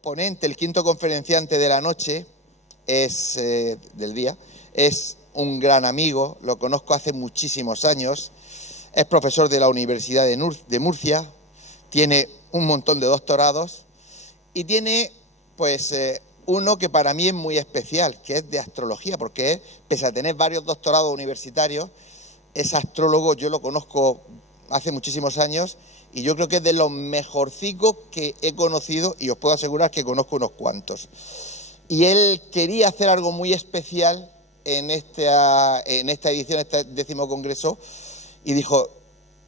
Ponente, el quinto conferenciante de la noche, del día, es un gran amigo, lo conozco hace muchísimos años, es profesor de la Universidad de Murcia, tiene un montón de doctorados y tiene, uno que para mí es muy especial, que es de astrología, porque él, pese a tener varios doctorados universitarios, es astrólogo. Yo lo conozco hace muchísimos años y yo creo que es de los mejorcicos que he conocido, y os puedo asegurar que conozco unos cuantos. Y él quería hacer algo muy especial en esta edición, este 10º congreso, y dijo: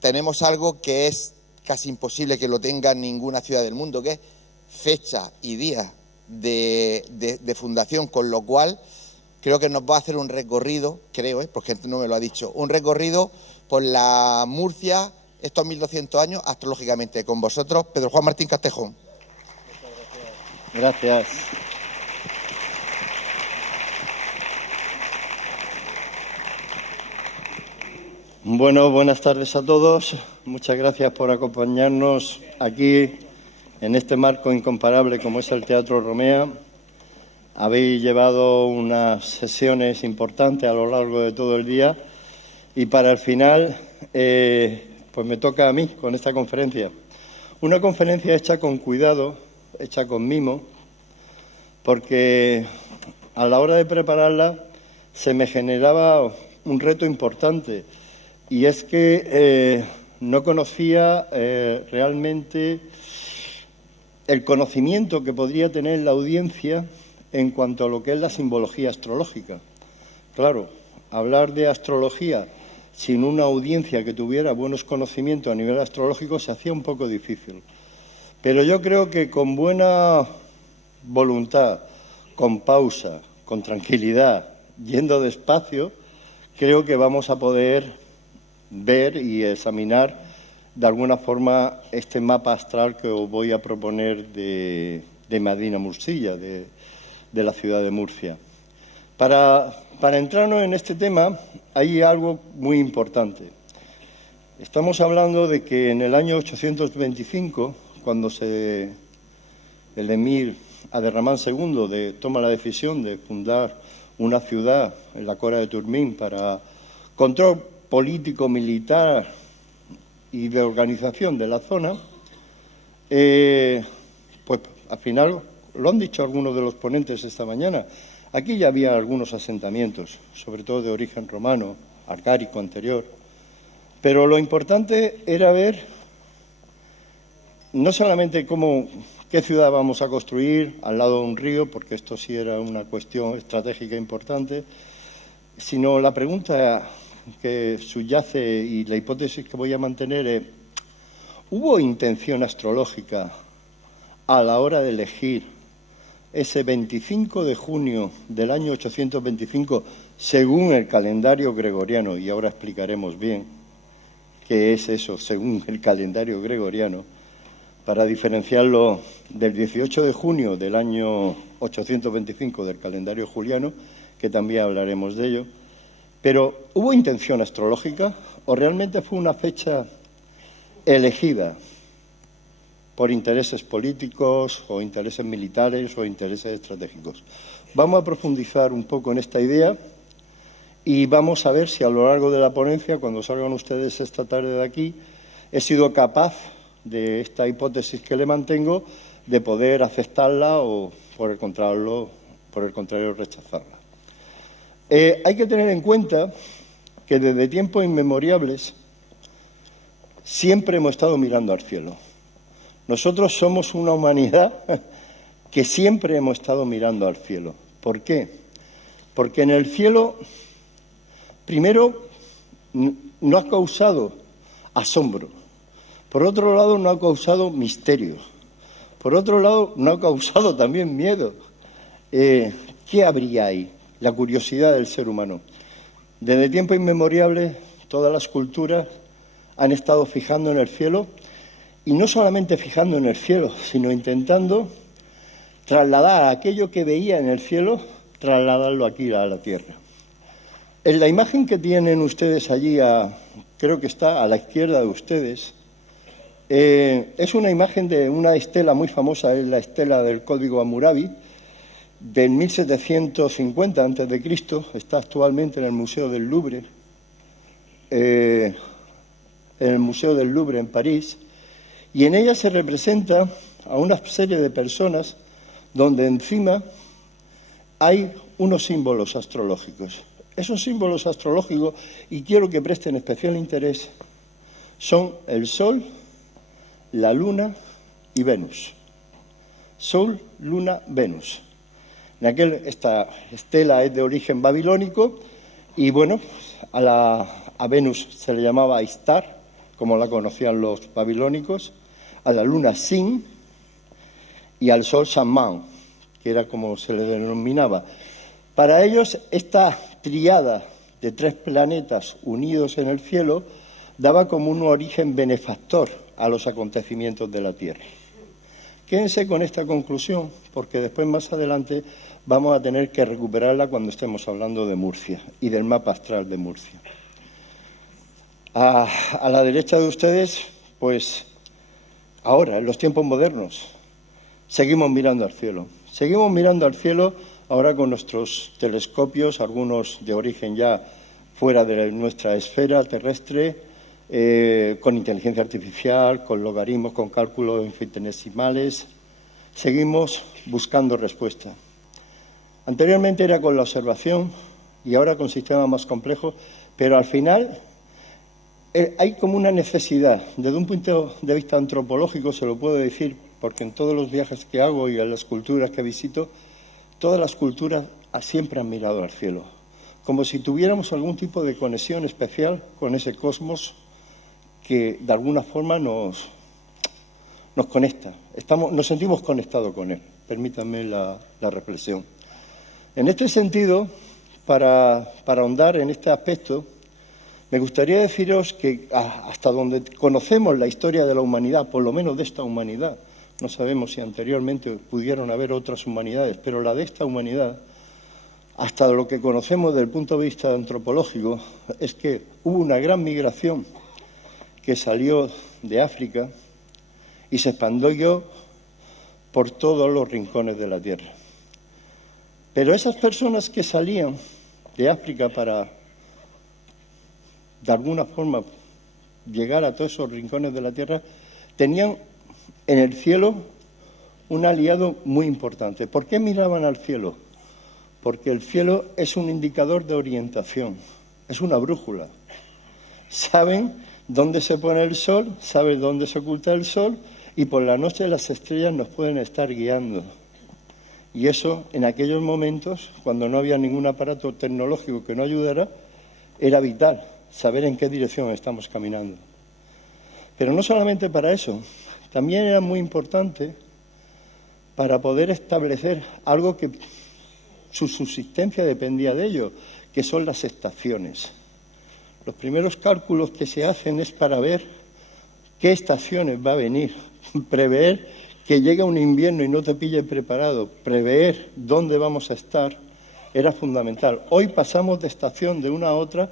tenemos algo que es casi imposible que lo tenga ninguna ciudad del mundo, que es fecha y día de fundación, con lo cual creo que nos va a hacer un recorrido, porque no me lo ha dicho, un recorrido por la Murcia, estos 1200 años, astrológicamente. Con vosotros, Pedro Juan Martín Castejón. Gracias. Bueno, buenas tardes a todos. Muchas gracias por acompañarnos aquí en este marco incomparable como es el Teatro Romea. Habéis llevado unas sesiones importantes a lo largo de todo el día y para el final pues me toca a mí con esta conferencia. Una conferencia hecha con cuidado, hecha con mimo, porque a la hora de prepararla se me generaba un reto importante, y es que no conocía realmente el conocimiento que podría tener la audiencia en cuanto a lo que es la simbología astrológica. Claro, hablar de astrología sin una audiencia que tuviera buenos conocimientos a nivel astrológico se hacía un poco difícil. Pero yo creo que con buena voluntad, con pausa, con tranquilidad, yendo despacio, creo que vamos a poder ver y examinar de alguna forma este mapa astral que os voy a proponer de Medina Mursilla, de la ciudad de Murcia. Para entrarnos en este tema hay algo muy importante. Estamos hablando de que en el año 825, cuando el emir Abderramán II toma la decisión de fundar una ciudad en la Cora de Turmín para control político, militar y de organización de la zona, pues al final, lo han dicho algunos de los ponentes esta mañana, aquí ya había algunos asentamientos, sobre todo de origen romano, arcárico anterior, pero lo importante era ver no solamente qué ciudad vamos a construir al lado de un río, porque esto sí era una cuestión estratégica importante, sino la pregunta que subyace y la hipótesis que voy a mantener es: ¿hubo intención astrológica a la hora de elegir ese 25 de junio del año 825 según el calendario gregoriano? Y ahora explicaremos bien qué es eso según el calendario gregoriano, para diferenciarlo del 18 de junio del año 825 del calendario juliano, que también hablaremos de ello. Pero, ¿hubo intención astrológica o realmente fue una fecha elegida por intereses políticos o intereses militares o intereses estratégicos? Vamos a profundizar un poco en esta idea y vamos a ver si a lo largo de la ponencia, cuando salgan ustedes esta tarde de aquí, he sido capaz de esta hipótesis que le mantengo de poder aceptarla o, por el contrario, rechazarla. Hay que tener en cuenta que desde tiempos inmemoriales siempre hemos estado mirando al cielo. Nosotros somos una humanidad que siempre hemos estado mirando al cielo. ¿Por qué? Porque en el cielo, primero, no ha causado asombro. Por otro lado, no ha causado misterio. Por otro lado, no ha causado también miedo. ¿Qué habría ahí? La curiosidad del ser humano. Desde tiempos inmemoriales, todas las culturas han estado fijando en el cielo, y no solamente fijando en el cielo, sino intentando trasladar aquello que veía en el cielo, trasladarlo aquí a la tierra. En la imagen que tienen ustedes allí, creo que está a la izquierda de ustedes, Es una imagen de una estela muy famosa, es la estela del Código Hammurabi, del 1750 a.C., está actualmente en el Museo del Louvre, en París, y en ella se representa a una serie de personas donde encima hay unos símbolos astrológicos. Esos símbolos astrológicos, y quiero que presten especial interés, son el Sol, la Luna y Venus. Sol, Luna, Venus. Esta estela es de origen babilónico y, bueno, a Venus se le llamaba Istar, como la conocían los babilónicos, a la Luna Sin y al Sol Samán, que era como se le denominaba. Para ellos, esta triada de 3 planetas unidos en el cielo daba como un origen benefactor a los acontecimientos de la Tierra. Quédense con esta conclusión, porque después, más adelante, vamos a tener que recuperarla cuando estemos hablando de Murcia y del mapa astral de Murcia. A la derecha de ustedes, pues ahora, en los tiempos modernos, seguimos mirando al cielo. Seguimos mirando al cielo ahora con nuestros telescopios, algunos de origen ya fuera de nuestra esfera terrestre, con inteligencia artificial, con logaritmos, con cálculos infinitesimales. Seguimos buscando respuesta. Anteriormente era con la observación y ahora con sistemas más complejos, pero al final hay como una necesidad, desde un punto de vista antropológico se lo puedo decir, porque en todos los viajes que hago y en las culturas que visito, todas las culturas siempre han mirado al cielo, como si tuviéramos algún tipo de conexión especial con ese cosmos que de alguna forma nos conecta. Nos sentimos conectados con él. Permítanme la reflexión. En este sentido, para ahondar en este aspecto, me gustaría deciros que hasta donde conocemos la historia de la humanidad, por lo menos de esta humanidad, no sabemos si anteriormente pudieron haber otras humanidades, pero la de esta humanidad, hasta lo que conocemos desde el punto de vista antropológico, es que hubo una gran migración que salió de África y se expandió por todos los rincones de la Tierra. Pero esas personas que salían de África para, de alguna forma, llegar a todos esos rincones de la Tierra, tenían en el cielo un aliado muy importante. ¿Por qué miraban al cielo? Porque el cielo es un indicador de orientación, es una brújula. Saben dónde se pone el sol, saben dónde se oculta el sol y por la noche las estrellas nos pueden estar guiando. Y eso, en aquellos momentos, cuando no había ningún aparato tecnológico que nos ayudara, era vital, saber en qué dirección estamos caminando. Pero no solamente para eso, también era muy importante para poder establecer algo que su subsistencia dependía de ello, que son las estaciones. Los primeros cálculos que se hacen es para ver qué estaciones va a venir, prever que llegue un invierno y no te pille preparado, prever dónde vamos a estar, era fundamental. Hoy pasamos de estación de una a otra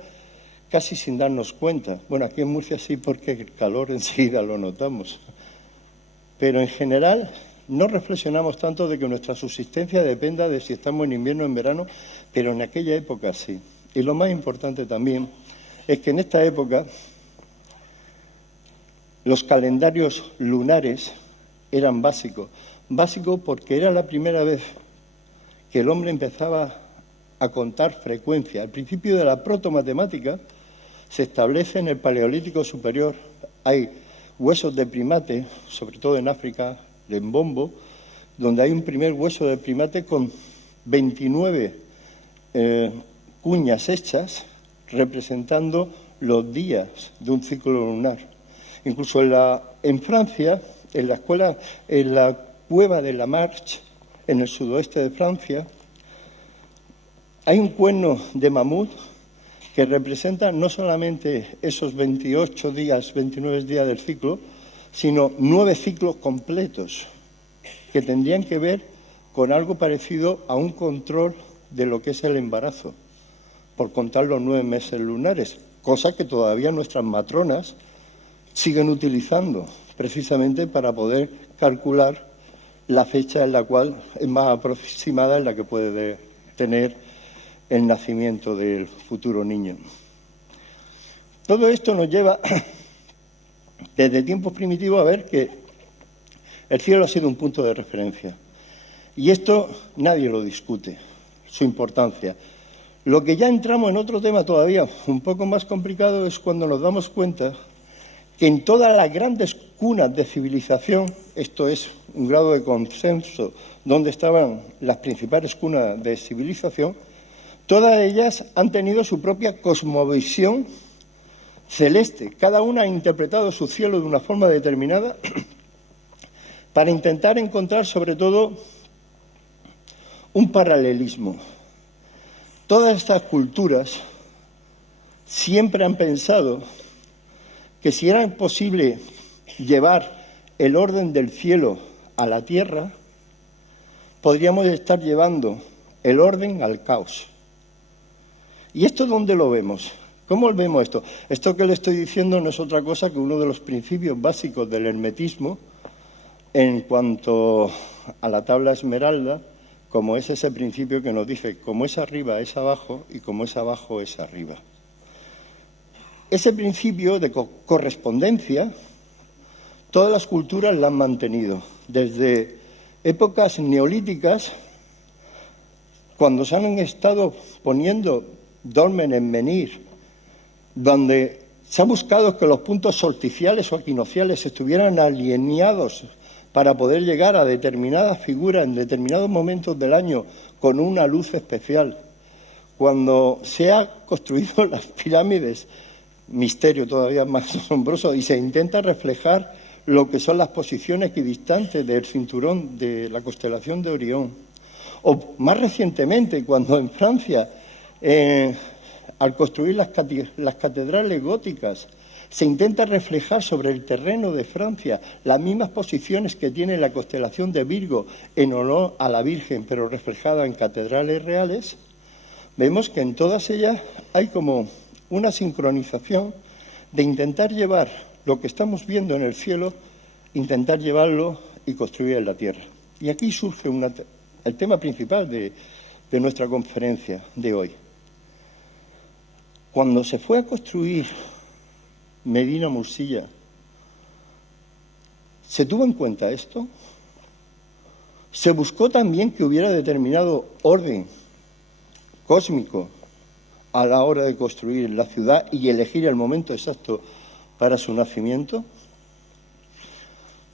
casi sin darnos cuenta. Bueno, aquí en Murcia sí, porque el calor enseguida lo notamos. Pero en general no reflexionamos tanto de que nuestra subsistencia dependa de si estamos en invierno o en verano, pero en aquella época sí. Y lo más importante también es que en esta época los calendarios lunares eran básicos porque era la primera vez que el hombre empezaba a contar frecuencia. Al principio de la protomatemática se establece en el Paleolítico Superior, hay huesos de primate, sobre todo en África, en Bombo, donde hay un primer hueso de primate con 29 cuñas hechas representando los días de un ciclo lunar. Incluso en Francia, en la cueva de la Marche, en el sudoeste de Francia, hay un cuerno de mamut que representa no solamente esos 28 días, 29 días del ciclo, sino 9 ciclos completos que tendrían que ver con algo parecido a un control de lo que es el embarazo, por contar los 9 meses lunares, cosa que todavía nuestras matronas siguen utilizando precisamente para poder calcular la fecha en la cual es más aproximada en la que puede tener el nacimiento del futuro niño. Todo esto nos lleva desde tiempos primitivos a ver que el cielo ha sido un punto de referencia. Y esto nadie lo discute, su importancia. Lo que ya entramos en otro tema todavía un poco más complicado es cuando nos damos cuenta que en todas las grandes cunas de civilización, esto es un grado de consenso donde estaban las principales cunas de civilización, todas ellas han tenido su propia cosmovisión celeste. Cada una ha interpretado su cielo de una forma determinada para intentar encontrar sobre todo un paralelismo. Todas estas culturas siempre han pensado que si era posible llevar el orden del cielo a la tierra, podríamos estar llevando el orden al caos. ¿Y esto dónde lo vemos? ¿Cómo vemos esto? Esto que le estoy diciendo no es otra cosa que uno de los principios básicos del hermetismo en cuanto a la tabla esmeralda, como es ese principio que nos dice como es arriba es abajo y como es abajo es arriba. Ese principio de correspondencia, todas las culturas lo han mantenido. Desde épocas neolíticas, cuando se han estado poniendo dolmen en menhir, donde se ha buscado que los puntos solsticiales o equinocciales estuvieran alineados para poder llegar a determinadas figuras en determinados momentos del año con una luz especial. Cuando se han construido las pirámides, misterio todavía más asombroso, y se intenta reflejar lo que son las posiciones equidistantes del cinturón de la constelación de Orión. O más recientemente, cuando en Francia, al construir las catedrales góticas, se intenta reflejar sobre el terreno de Francia las mismas posiciones que tiene la constelación de Virgo en honor a la Virgen, pero reflejada en catedrales reales, vemos que en todas ellas hay como una sincronización de intentar llevar lo que estamos viendo en el cielo, intentar llevarlo y construir en la tierra. Y aquí surge el tema principal de nuestra conferencia de hoy. Cuando se fue a construir Medina Mursilla, ¿se tuvo en cuenta esto? ¿Se buscó también que hubiera determinado orden cósmico a la hora de construir la ciudad y elegir el momento exacto para su nacimiento?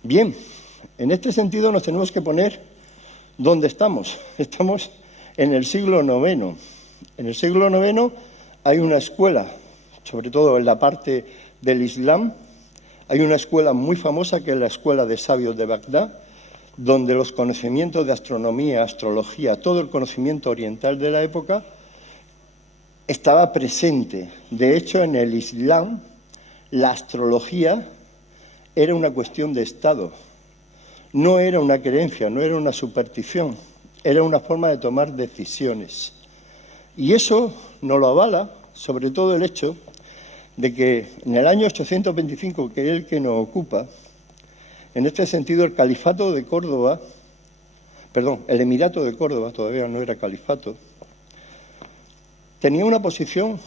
Bien, en este sentido nos tenemos que poner dónde estamos. Estamos en el siglo IX. En el siglo IX hay una escuela, sobre todo en la parte del Islam, hay una escuela muy famosa que es la Escuela de Sabios de Bagdad, donde los conocimientos de astronomía, astrología, todo el conocimiento oriental de la época estaba presente. De hecho, en el Islam, la astrología era una cuestión de Estado. No era una creencia, no era una superstición, era una forma de tomar decisiones. Y eso nos lo avala, sobre todo el hecho de que en el año 825, que es el que nos ocupa, en este sentido el califato de Córdoba, el emirato de Córdoba, todavía no era califato, tenía una posición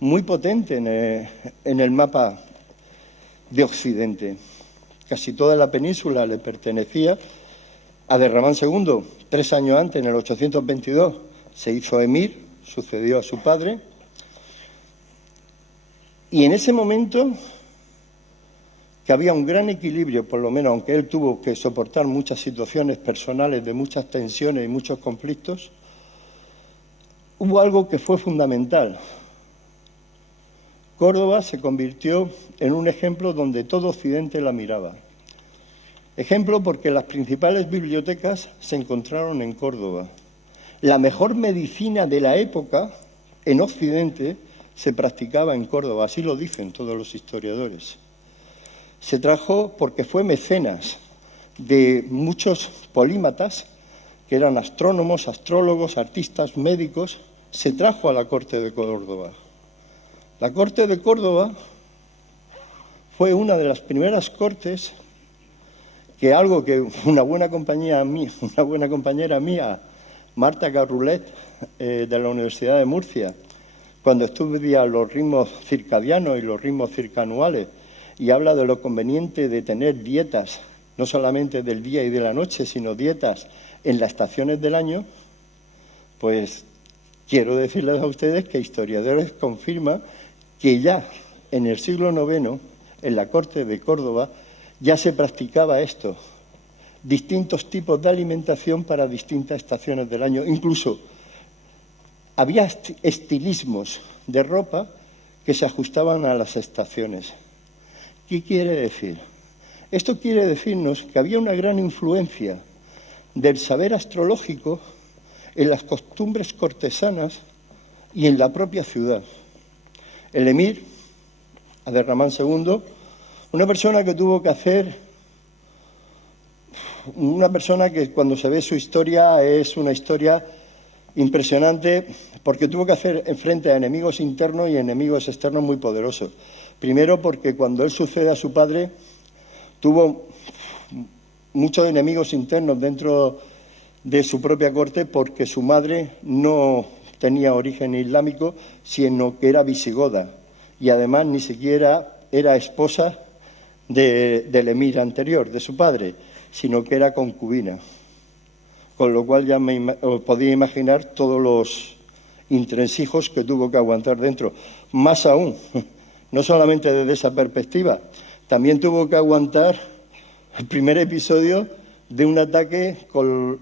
muy potente en el mapa de Occidente. Casi toda la península le pertenecía a Derramán II. 3 años antes, en el 822, se hizo emir, sucedió a su padre. Y en ese momento, que había un gran equilibrio, por lo menos, aunque él tuvo que soportar muchas situaciones personales de muchas tensiones y muchos conflictos, hubo algo que fue fundamental. Córdoba se convirtió en un ejemplo donde todo Occidente la miraba. Ejemplo porque las principales bibliotecas se encontraron en Córdoba. La mejor medicina de la época en Occidente se practicaba en Córdoba, así lo dicen todos los historiadores. Se trajo porque fue mecenas de muchos polímatas, que eran astrónomos, astrólogos, artistas, médicos, se trajo a la corte de Córdoba. La corte de Córdoba fue una de las primeras cortes que algo que una buena compañera mía, Marta Carrulet, de la Universidad de Murcia, cuando estudia los ritmos circadianos y los ritmos circanuales y habla de lo conveniente de tener dietas, no solamente del día y de la noche, sino dietas en las estaciones del año, pues quiero decirles a ustedes que historiadores confirman que ya en el siglo IX, en la corte de Córdoba, ya se practicaba esto, distintos tipos de alimentación para distintas estaciones del año. Incluso había estilismos de ropa que se ajustaban a las estaciones. ¿Qué quiere decir? Esto quiere decirnos que había una gran influencia del saber astrológico en las costumbres cortesanas y en la propia ciudad. El emir, Abderramán II, una persona que tuvo que hacer, una persona que cuando se ve su historia es una historia impresionante, porque tuvo que hacer frente a enemigos internos y enemigos externos muy poderosos. Primero porque cuando él sucede a su padre tuvo muchos enemigos internos dentro de su propia corte, porque su madre no tenía origen islámico, sino que era visigoda y además ni siquiera era esposa del emir anterior, de su padre, sino que era concubina. Con lo cual ya os podéis imaginar todos los entresijos que tuvo que aguantar dentro. Más aún, no solamente desde esa perspectiva, también tuvo que aguantar el primer episodio de un ataque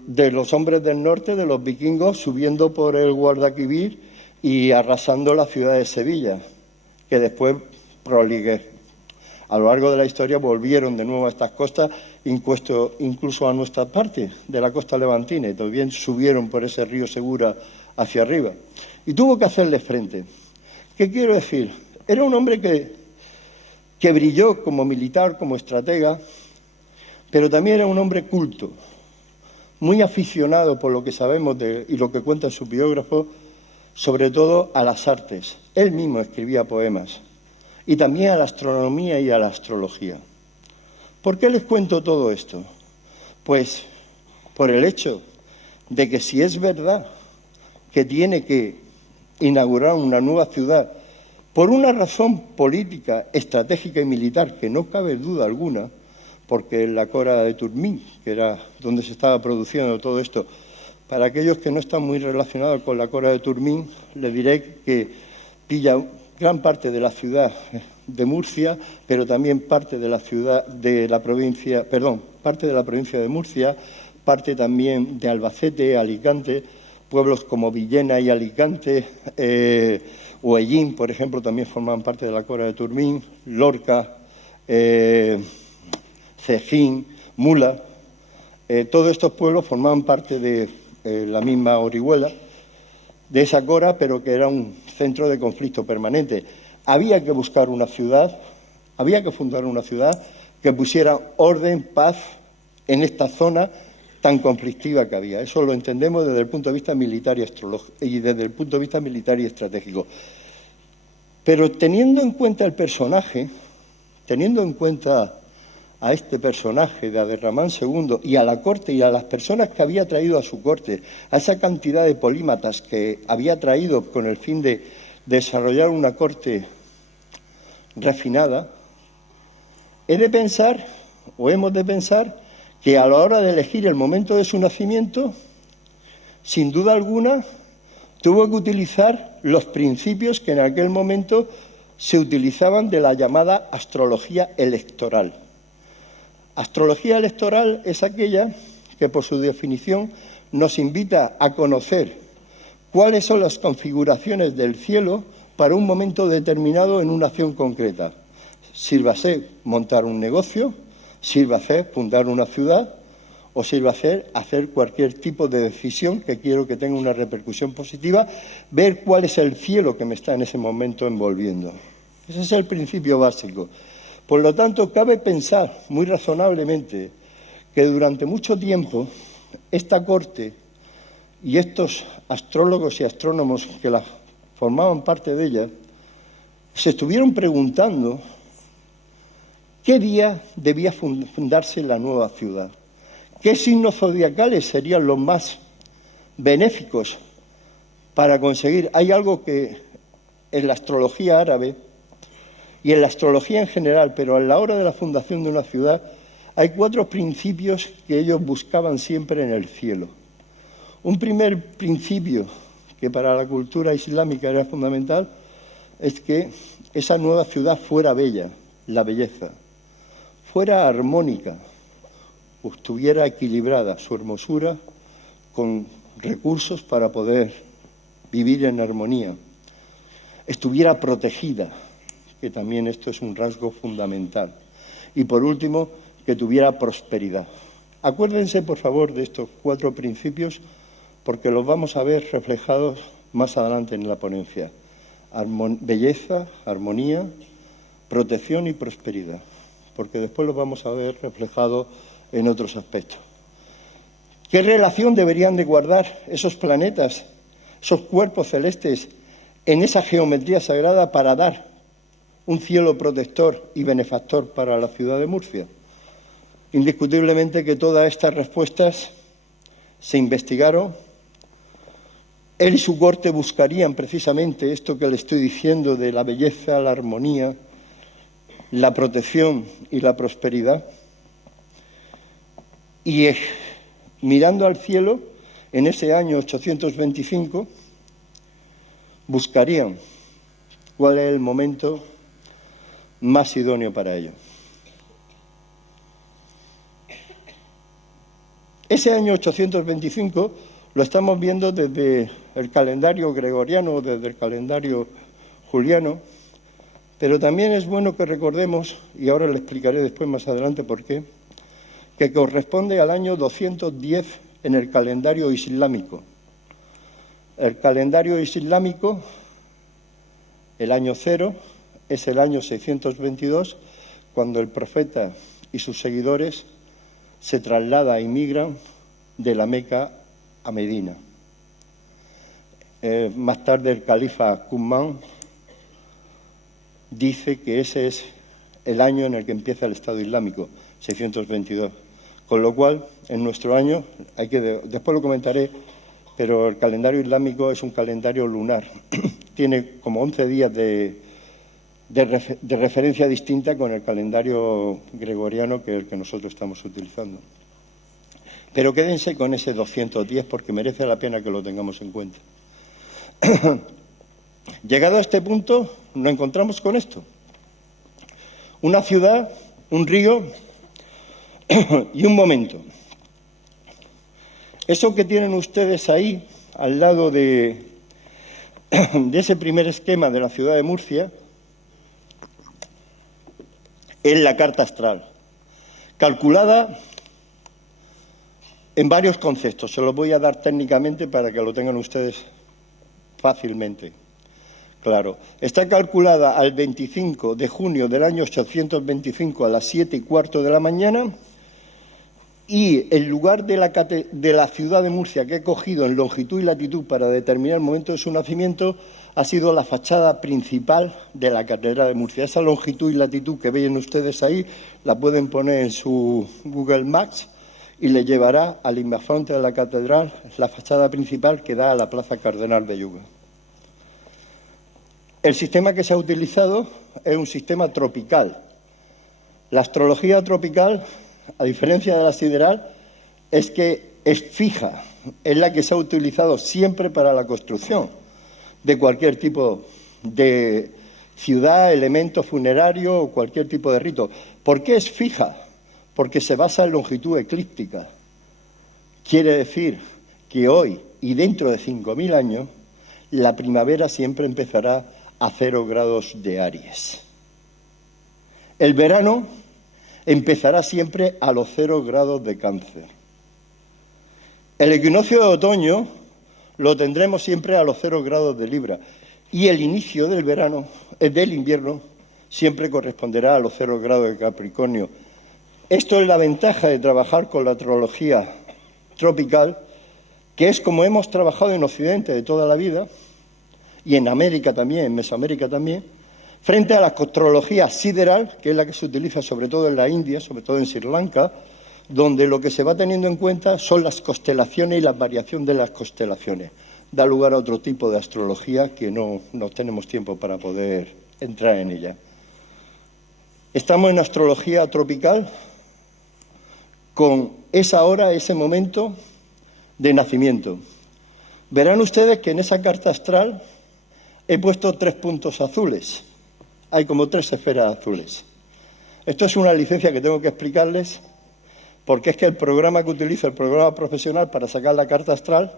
de los hombres del norte, de los vikingos, subiendo por el Guadalquivir y arrasando la ciudad de Sevilla, que después a lo largo de la historia volvieron de nuevo a estas costas, incluso a nuestra parte de la costa levantina, y también subieron por ese río Segura hacia arriba. Y tuvo que hacerle frente. ¿Qué quiero decir? Era un hombre que brilló como militar, como estratega, pero también era un hombre culto, muy aficionado, por lo que sabemos y lo que cuentan sus biógrafos, sobre todo a las artes. Él mismo escribía poemas. Y también a la astronomía y a la astrología. ¿Por qué les cuento todo esto? Pues por el hecho de que si es verdad que tiene que inaugurar una nueva ciudad por una razón política, estratégica y militar, que no cabe duda alguna, porque en la Cora de Turmín, que era donde se estaba produciendo todo esto, para aquellos que no están muy relacionados con la Cora de Turmín, les diré que pilla gran parte de la ciudad de Murcia, pero también parte de la provincia de Murcia, parte también de Albacete, Alicante, pueblos como Villena y Alicante, Huellín, por ejemplo, también forman parte de la Cora de Turmín, Lorca, Cejín, Mula. Todos estos pueblos formaban parte de la misma Orihuela, de esa Cora, pero que era un centro de conflicto permanente. Había que buscar una ciudad, había que fundar una ciudad que pusiera orden, paz en esta zona tan conflictiva que había. Eso lo entendemos desde el punto de vista militar y desde el punto de vista militar y estratégico. Pero teniendo en cuenta el personaje, teniendo en cuenta a este personaje de Abderramán II y a la corte y a las personas que había traído a su corte, a esa cantidad de polímatas que había traído con el fin de desarrollar una corte refinada, hemos de pensar que a la hora de elegir el momento de su nacimiento, sin duda alguna, tuvo que utilizar los principios que en aquel momento se utilizaban de la llamada astrología electoral. Astrología electoral es aquella que, por su definición, nos invita a conocer cuáles son las configuraciones del cielo para un momento determinado en una acción concreta. Sírvase montar un negocio, sírvase fundar una ciudad o sírvase hacer cualquier tipo de decisión que quiero que tenga una repercusión positiva, ver cuál es el cielo que me está en ese momento envolviendo. Ese es el principio básico. Por lo tanto, cabe pensar muy razonablemente que durante mucho tiempo esta corte y estos astrólogos y astrónomos que formaban parte de ella se estuvieron preguntando ¿qué día debía fundarse la nueva ciudad? ¿Qué signos zodiacales serían los más benéficos para conseguir? Hay algo que en la astrología árabe y en la astrología en general, pero a la hora de la fundación de una ciudad, hay 4 principios que ellos buscaban siempre en el cielo. Un primer principio que para la cultura islámica era fundamental es que esa nueva ciudad fuera bella, la belleza, fuera armónica, estuviera equilibrada su hermosura con recursos para poder vivir en armonía, estuviera protegida, que también esto es un rasgo fundamental, y por último, que tuviera prosperidad. Acuérdense, por favor, de estos 4 principios, porque los vamos a ver reflejados más adelante en la ponencia. Belleza, armonía, protección y prosperidad, porque después los vamos a ver reflejados en otros aspectos. ¿Qué relación deberían de guardar esos planetas, esos cuerpos celestes, en esa geometría sagrada para dar un cielo protector y benefactor para la ciudad de Murcia? Indiscutiblemente que todas estas respuestas se investigaron. Él y su corte buscarían precisamente esto que le estoy diciendo de la belleza, la armonía, la protección y la prosperidad. Y mirando al cielo, en ese año 825, buscarían cuál es el momento más idóneo para ello. Ese año 825 lo estamos viendo desde el calendario gregoriano, desde el calendario juliano, pero también es bueno que recordemos, y ahora le explicaré después más adelante por qué, que corresponde al año 210 en el calendario islámico. El calendario islámico, el año 0, es el año 622, cuando el profeta y sus seguidores se traslada e migran de la Meca a Medina. Más tarde el califa Qumran dice que ese es el año en el que empieza el Estado Islámico, 622. Con lo cual, en nuestro año, después lo comentaré, pero el calendario islámico es un calendario lunar. Tiene como 11 días de referencia distinta con el calendario gregoriano, que es el que nosotros estamos utilizando. Pero quédense con ese 210 porque merece la pena que lo tengamos en cuenta. Llegado a este punto, nos encontramos con esto. Una ciudad, un río y un momento. Eso que tienen ustedes ahí, al lado de ese primer esquema de la ciudad de Murcia, es la carta astral, calculada en varios conceptos. Se los voy a dar técnicamente para que lo tengan ustedes fácilmente. Claro, está calculada al 25 de junio del año 825 a las 7:15 de la mañana, y el lugar de la ciudad de Murcia que he cogido en longitud y latitud para determinar el momento de su nacimiento ha sido la fachada principal de la Catedral de Murcia. Esa longitud y latitud que ven ustedes ahí la pueden poner en su Google Maps y le llevará al invafront de la Catedral, la fachada principal que da a la Plaza Cardenal Belluga. El sistema que se ha utilizado es un sistema tropical. La astrología tropical, a diferencia de la sideral, es que es fija, es la que se ha utilizado siempre para la construcción de cualquier tipo de ciudad, elemento funerario o cualquier tipo de rito. ¿Por qué es fija? Porque se basa en longitud eclíptica. Quiere decir que hoy y dentro de 5.000 años, la primavera siempre empezará a 0 grados de Aries. El verano empezará siempre a los 0 grados de Cáncer. El equinoccio de otoño lo tendremos siempre a los 0 grados de Libra. Y el inicio del invierno, siempre corresponderá a los 0 grados de Capricornio. Esto es la ventaja de trabajar con la astrología tropical, que es como hemos trabajado en Occidente de toda la vida, y en América también, en Mesoamérica también, frente a la astrología sideral, que es la que se utiliza sobre todo en la India, sobre todo en Sri Lanka, donde lo que se va teniendo en cuenta son las constelaciones y la variación de las constelaciones. Da lugar a otro tipo de astrología que no tenemos tiempo para poder entrar en ella. Estamos en astrología tropical con esa hora, ese momento de nacimiento. Verán ustedes que en esa carta astral he puesto 3 puntos azules. Hay como 3 esferas azules. Esto es una licencia que tengo que explicarles, porque es que el programa que utilizo, el programa profesional para sacar la carta astral,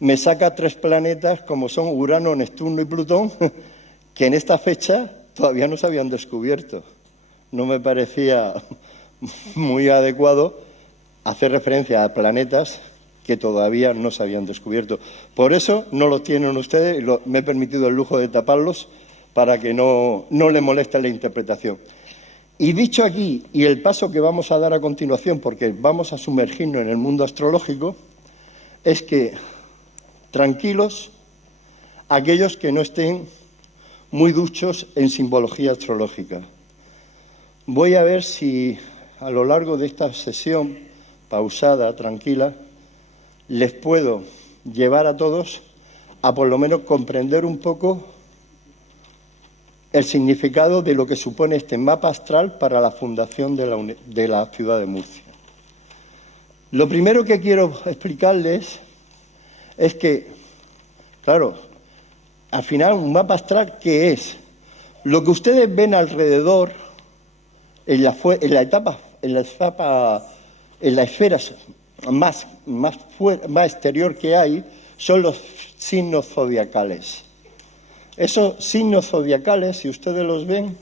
me saca 3 planetas como son Urano, Neptuno y Plutón, que en esta fecha todavía no se habían descubierto. No me parecía muy adecuado hacer referencia a planetas que todavía no se habían descubierto. Por eso no los tienen ustedes y me he permitido el lujo de taparlos para que no le moleste la interpretación. Y dicho aquí, y el paso que vamos a dar a continuación, porque vamos a sumergirnos en el mundo astrológico, es que tranquilos aquellos que no estén muy duchos en simbología astrológica. Voy a ver si a lo largo de esta sesión pausada, tranquila, les puedo llevar a todos a por lo menos comprender un poco el significado de lo que supone este mapa astral para la fundación de la ciudad de Murcia. Lo primero que quiero explicarles es que, claro, al final un mapa astral, ¿qué es? Lo que ustedes ven alrededor, en la esfera más exterior que hay, son los signos zodiacales. Esos signos zodiacales, si ustedes los ven,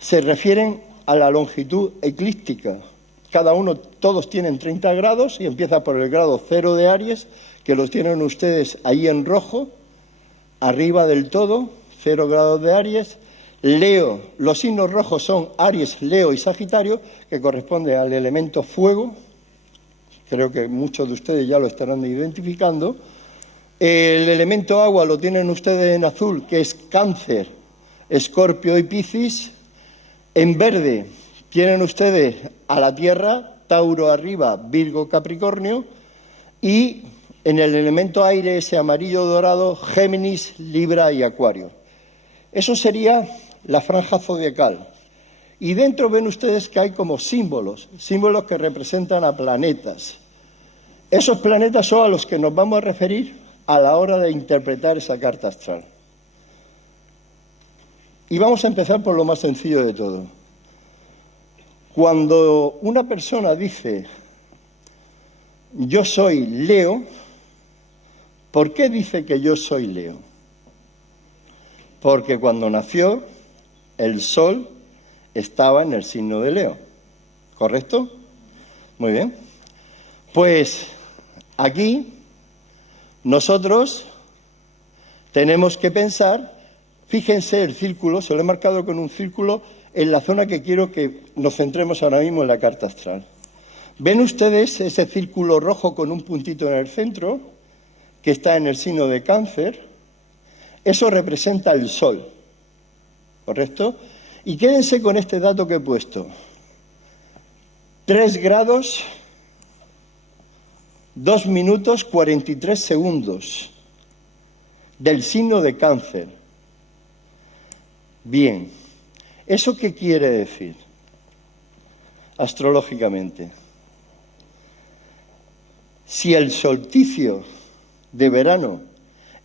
se refieren a la longitud eclíptica. Todos tienen 30 grados y empieza por el grado 0 de Aries, que los tienen ustedes ahí en rojo, arriba del todo, 0 grados de Aries. Leo, los signos rojos son Aries, Leo y Sagitario, que corresponde al elemento fuego. Creo que muchos de ustedes ya lo estarán identificando. El elemento agua lo tienen ustedes en azul, que es Cáncer, Escorpio y Piscis. En verde tienen ustedes a la Tierra, Tauro arriba, Virgo, Capricornio. Y en el elemento aire, ese amarillo dorado, Géminis, Libra y Acuario. Eso sería la franja zodiacal. Y dentro ven ustedes que hay como símbolos que representan a planetas. Esos planetas son a los que nos vamos a referir a la hora de interpretar esa carta astral. Y vamos a empezar por lo más sencillo de todo. Cuando una persona dice, yo soy Leo, ¿por qué dice que yo soy Leo? Porque cuando nació, el Sol estaba en el signo de Leo. ¿Correcto? Muy bien. Pues aquí nosotros tenemos que pensar, fíjense el círculo, se lo he marcado con un círculo en la zona que quiero que nos centremos ahora mismo en la carta astral. ¿Ven ustedes ese círculo rojo con un puntito en el centro, que está en el signo de Cáncer? Eso representa el Sol, ¿correcto? Y quédense con este dato que he puesto. 3 grados, 2 minutos, 43 segundos del signo de Cáncer. Bien, ¿eso qué quiere decir astrológicamente? Si el solsticio de verano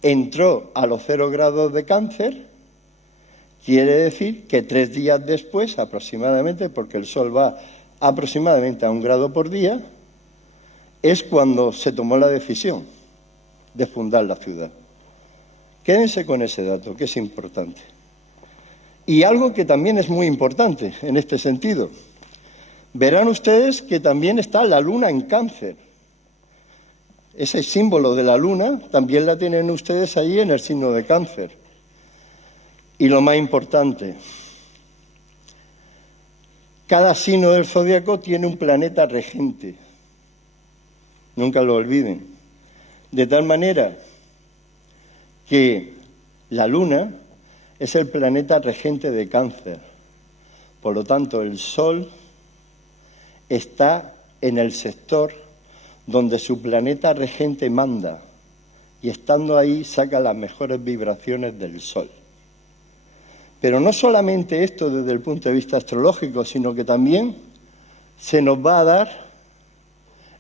entró a los 0 grados de Cáncer, quiere decir que 3 días después, aproximadamente, porque el Sol va aproximadamente a 1 grado por día, es cuando se tomó la decisión de fundar la ciudad. Quédense con ese dato, que es importante. Y algo que también es muy importante en este sentido. Verán ustedes que también está la luna en Cáncer. Ese símbolo de la luna también la tienen ustedes ahí en el signo de Cáncer. Y lo más importante, cada signo del zodiaco tiene un planeta regente. Nunca lo olviden. De tal manera que la luna es el planeta regente de Cáncer. Por lo tanto, el Sol está en el sector donde su planeta regente manda, y estando ahí saca las mejores vibraciones del Sol. Pero no solamente esto desde el punto de vista astrológico, sino que también se nos va a dar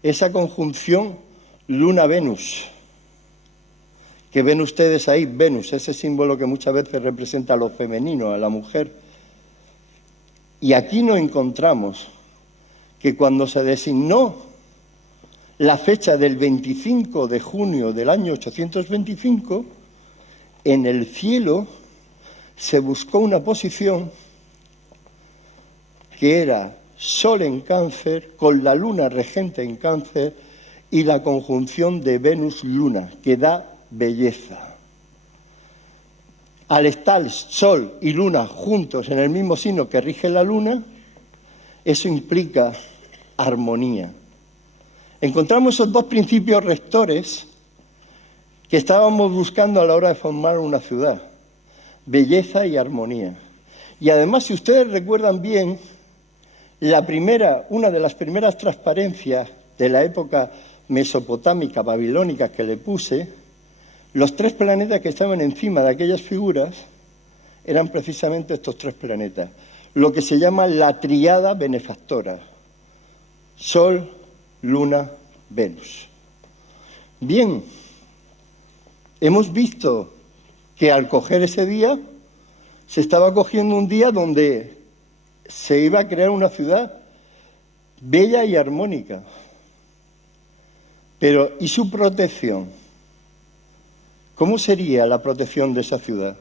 esa conjunción Luna-Venus, que ven ustedes ahí, Venus, ese símbolo que muchas veces representa a lo femenino, a la mujer. Y aquí nos encontramos que cuando se designó la fecha del 25 de junio del año 825, en el cielo se buscó una posición que era Sol en Cáncer, con la Luna regente en Cáncer y la conjunción de Venus-Luna, que da belleza. Al estar Sol y Luna juntos en el mismo signo que rige la Luna, eso implica armonía. Encontramos esos dos principios rectores que estábamos buscando a la hora de formar una ciudad: belleza y armonía. Y además, si ustedes recuerdan bien, una de las primeras transparencias de la época mesopotámica, babilónica, que le puse, los tres planetas que estaban encima de aquellas figuras eran precisamente estos tres planetas, lo que se llama la tríada benefactora: Sol, Luna, Venus. Bien, hemos visto que al coger ese día, se estaba cogiendo un día donde se iba a crear una ciudad bella y armónica. Pero, ¿y su protección? ¿Cómo sería la protección de esa ciudad?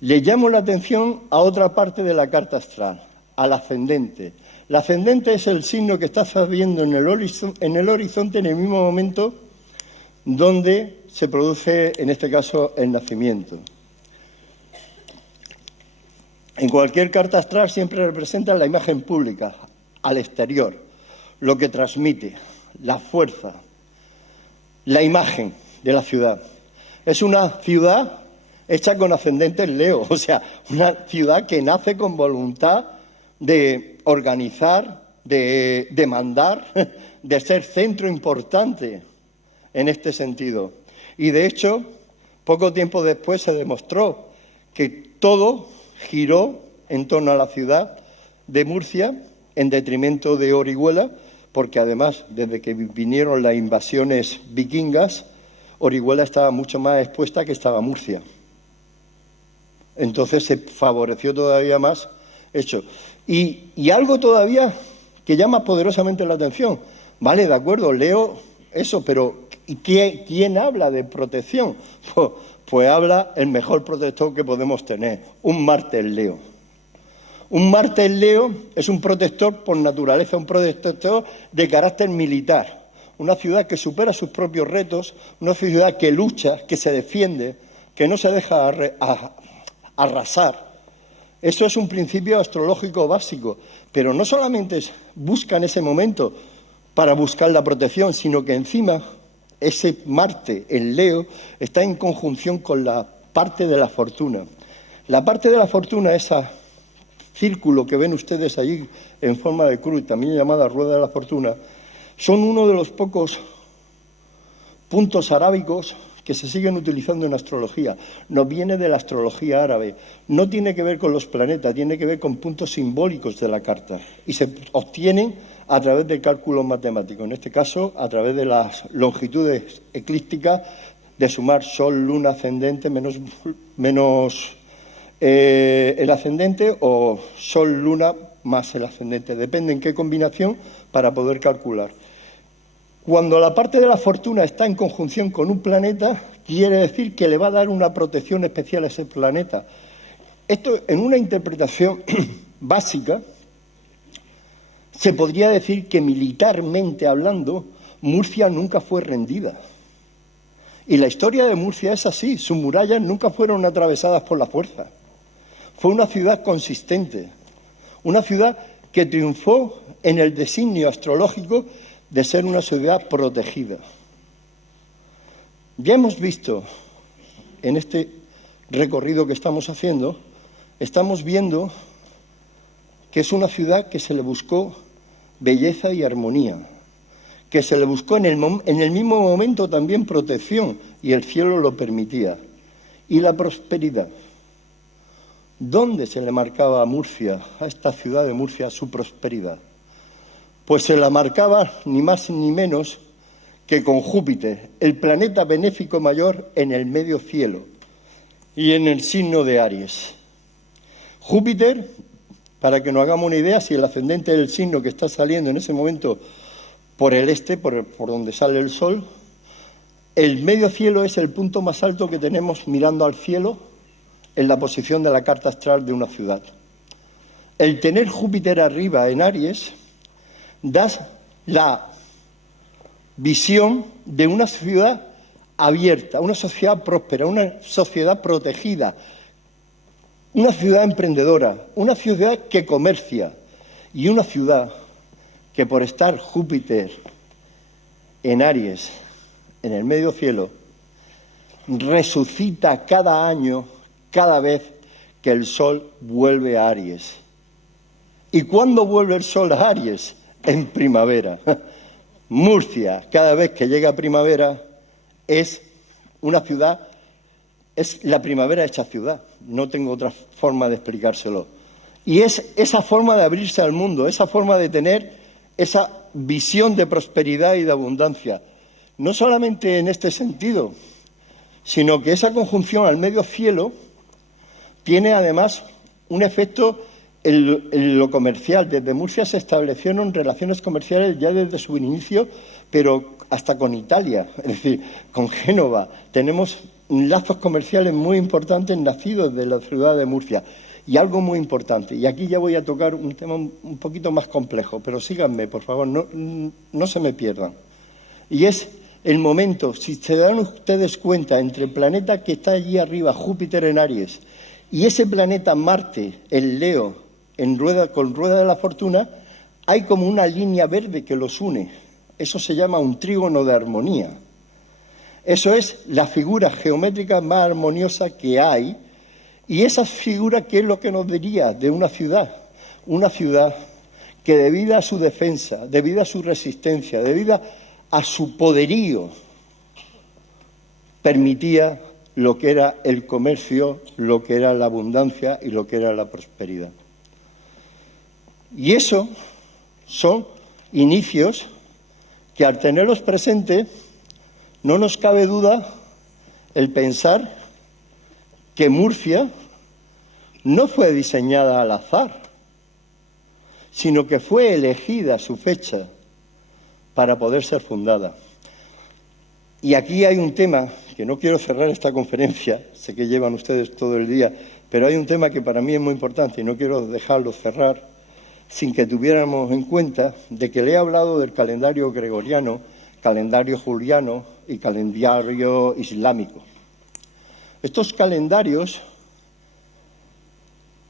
Le llamo la atención a otra parte de la carta astral, al ascendente. El ascendente es el signo que está saliendo en el horizonte en el mismo momento donde se produce, en este caso, el nacimiento. En cualquier carta astral siempre representa la imagen pública, al exterior, lo que transmite, la fuerza, la imagen de la ciudad. Es una ciudad hecha con ascendente en Leo, o sea, una ciudad que nace con voluntad de organizar, de mandar, de ser centro importante en este sentido. Y de hecho, poco tiempo después se demostró que todo giró en torno a la ciudad de Murcia en detrimento de Orihuela, porque además, desde que vinieron las invasiones vikingas, Orihuela estaba mucho más expuesta que estaba Murcia. Entonces se favoreció todavía más hecho. Y algo todavía que llama poderosamente la atención. Vale, de acuerdo, leo eso, pero ¿y quién habla de protección? Pues habla el mejor protector que podemos tener, un Marte en Leo. Un Marte en Leo es un protector por naturaleza, un protector de carácter militar. Una ciudad que supera sus propios retos, una ciudad que lucha, que se defiende, que no se deja arrasar. Eso es un principio astrológico básico, pero no solamente busca en ese momento para buscar la protección, sino que encima ese Marte en Leo está en conjunción con la parte de la fortuna. La parte de la fortuna, ese círculo que ven ustedes allí en forma de cruz, también llamada rueda de la fortuna, son uno de los pocos puntos arábicos que se siguen utilizando en astrología. Nos viene de la astrología árabe. No tiene que ver con los planetas, tiene que ver con puntos simbólicos de la carta. Y se obtienen a través del cálculo matemático. En este caso, a través de las longitudes eclípticas de sumar Sol, Luna, ascendente, menos el ascendente, o Sol, Luna más el ascendente. Depende en qué combinación para poder calcular. Cuando la parte de la fortuna está en conjunción con un planeta, quiere decir que le va a dar una protección especial a ese planeta. Esto, en una interpretación básica, se podría decir que militarmente hablando, Murcia nunca fue rendida. Y la historia de Murcia es así, sus murallas nunca fueron atravesadas por la fuerza. Fue una ciudad consistente, una ciudad que triunfó en el designio astrológico de ser una ciudad protegida. Ya hemos visto en este recorrido que estamos haciendo, estamos viendo que es una ciudad que se le buscó belleza y armonía, que se le buscó en el mismo momento también protección, y el cielo lo permitía, y la prosperidad. ¿Dónde se le marcaba a Murcia, a esta ciudad de Murcia, su prosperidad? Pues se la marcaba ni más ni menos que con Júpiter, el planeta benéfico mayor en el medio cielo y en el signo de Aries. Júpiter, para que nos hagamos una idea, si el ascendente del signo que está saliendo en ese momento por el este, por donde sale el sol, el medio cielo es el punto más alto que tenemos mirando al cielo en la posición de la carta astral de una ciudad. El tener Júpiter arriba en Aries da la visión de una ciudad abierta, una sociedad próspera, una sociedad protegida, una ciudad emprendedora, una ciudad que comercia y una ciudad que por estar Júpiter en Aries, en el medio cielo, resucita cada año, cada vez que el sol vuelve a Aries. ¿Y cuándo vuelve el sol a Aries? En primavera. Murcia, cada vez que llega primavera, es una ciudad, es la primavera hecha ciudad. No tengo otra forma de explicárselo. Y es esa forma de abrirse al mundo, esa forma de tener esa visión de prosperidad y de abundancia. No solamente en este sentido, sino que esa conjunción al medio cielo tiene además un efecto en lo comercial. Desde Murcia se establecieron relaciones comerciales ya desde su inicio, pero hasta con Italia, es decir, con Génova. Tenemos lazos comerciales muy importantes nacidos de la ciudad de Murcia. Y algo muy importante, y aquí ya voy a tocar un tema un poquito más complejo, pero síganme, por favor, no se me pierdan. Y es el momento, si se dan ustedes cuenta, entre el planeta que está allí arriba, Júpiter en Aries, y ese planeta Marte, en Leo, con rueda de la fortuna, hay como una línea verde que los une. Eso se llama un trígono de armonía. Eso es la figura geométrica más armoniosa que hay. Y esa figura, ¿qué es lo que nos diría de una ciudad? Una ciudad que debido a su defensa, debido a su resistencia, debido a su poderío, permitía lo que era el comercio, lo que era la abundancia y lo que era la prosperidad. Y eso son inicios que al tenerlos presentes no nos cabe duda el pensar que Murcia no fue diseñada al azar, sino que fue elegida su fecha para poder ser fundada. Y aquí hay un tema, que no quiero cerrar esta conferencia, sé que llevan ustedes todo el día, pero hay un tema que para mí es muy importante y no quiero dejarlo cerrar sin que tuviéramos en cuenta de que le he hablado del calendario gregoriano, calendario juliano y calendario islámico. Estos calendarios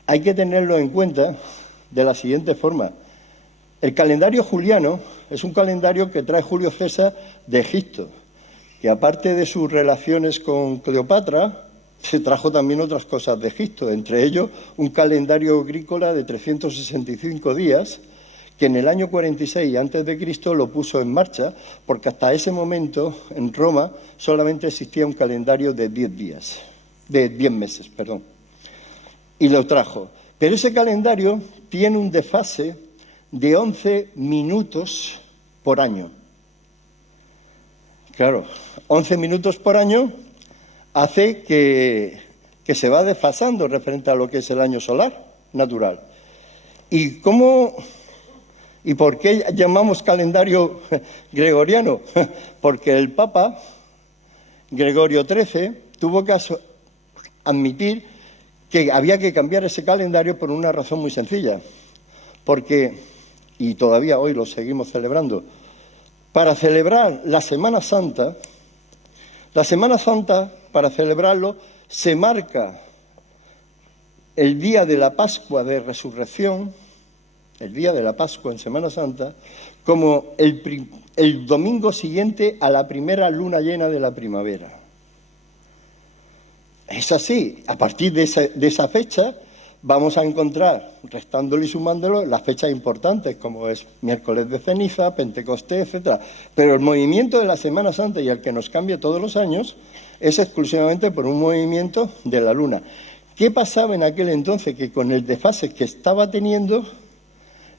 hay que tenerlo en cuenta de la siguiente forma. El calendario juliano es un calendario que trae Julio César de Egipto, que aparte de sus relaciones con Cleopatra, se trajo también otras cosas de Egipto, entre ellos un calendario agrícola de 365 días, que en el año 46 a.C. lo puso en marcha, porque hasta ese momento en Roma solamente existía un calendario de 10 meses, y lo trajo. Pero ese calendario tiene un desfase de 11 minutos por año. Claro, 11 minutos por año hace que se va desfasando referente a lo que es el año solar natural. ¿Y por qué llamamos calendario gregoriano? Porque el Papa Gregorio XIII tuvo que admitir que había que cambiar ese calendario por una razón muy sencilla. Porque, y todavía hoy lo seguimos celebrando, para celebrar la Semana Santa, para celebrarlo, se marca el día de la Pascua de Resurrección, el día de la Pascua en Semana Santa, como el domingo siguiente a la primera luna llena de la primavera. es así. A partir de esa fecha vamos a encontrar, restándolo y sumándolo, las fechas importantes, como es miércoles de ceniza, Pentecostés, etcétera. Pero el movimiento de la Semana Santa, y el que nos cambia todos los años, es exclusivamente por un movimiento de la luna. ¿Qué pasaba en aquel entonces? Que con el desfase que estaba teniendo,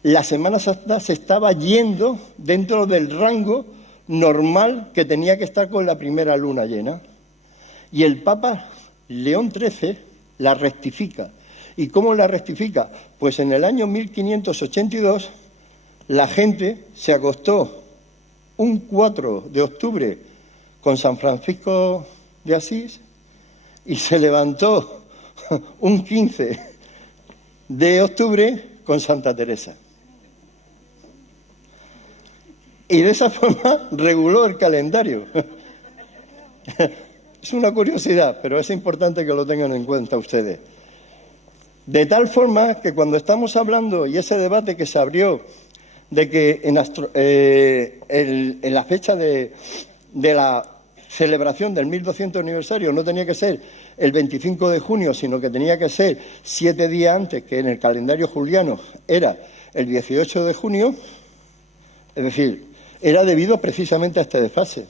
la Semana Santa se estaba yendo dentro del rango normal que tenía que estar con la primera luna llena. Y el Papa León XIII la rectifica. ¿Y cómo la rectifica? Pues en el año 1582 la gente se acostó un 4 de octubre con San Francisco de Asís y se levantó un 15 de octubre con Santa Teresa. Y de esa forma reguló el calendario. Es una curiosidad, pero es importante que lo tengan en cuenta ustedes. De tal forma que cuando estamos hablando, y ese debate que se abrió, de que en la fecha de la celebración del 1200 aniversario no tenía que ser el 25 de junio, sino que tenía que ser 7 días antes, que en el calendario juliano era el 18 de junio, es decir, era debido precisamente a este desfase.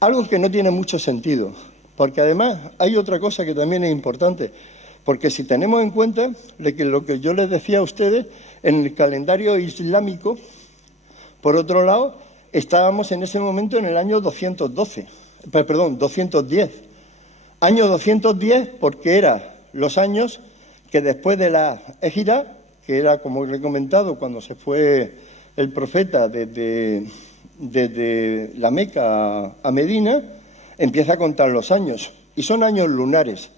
Algo que no tiene mucho sentido, porque además hay otra cosa que también es importante, porque si tenemos en cuenta de que lo que yo les decía a ustedes, en el calendario islámico, por otro lado, estábamos en ese momento en el año 210. Año 210 porque eran los años que después de la Égira, que era, como he comentado, cuando se fue el profeta desde la Meca a Medina, empieza a contar los años, y son años lunares.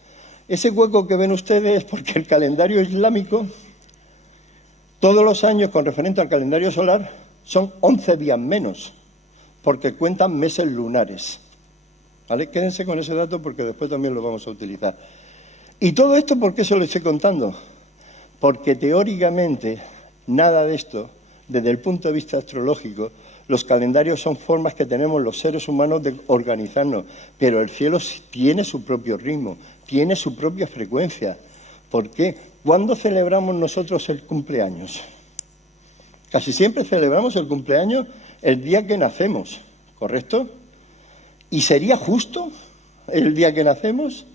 Ese hueco que ven ustedes es porque el calendario islámico, todos los años con referente al calendario solar, son 11 días menos, porque cuentan meses lunares. ¿Vale? Quédense con ese dato porque después también lo vamos a utilizar. ¿Y todo esto por qué se lo estoy contando? Porque teóricamente nada de esto, desde el punto de vista astrológico, los calendarios son formas que tenemos los seres humanos de organizarnos, pero el cielo tiene su propio ritmo, tiene su propia frecuencia. ¿Por qué? ¿Cuándo celebramos nosotros el cumpleaños? Casi siempre celebramos el cumpleaños el día que nacemos, ¿correcto? ¿Y sería justo el día que nacemos?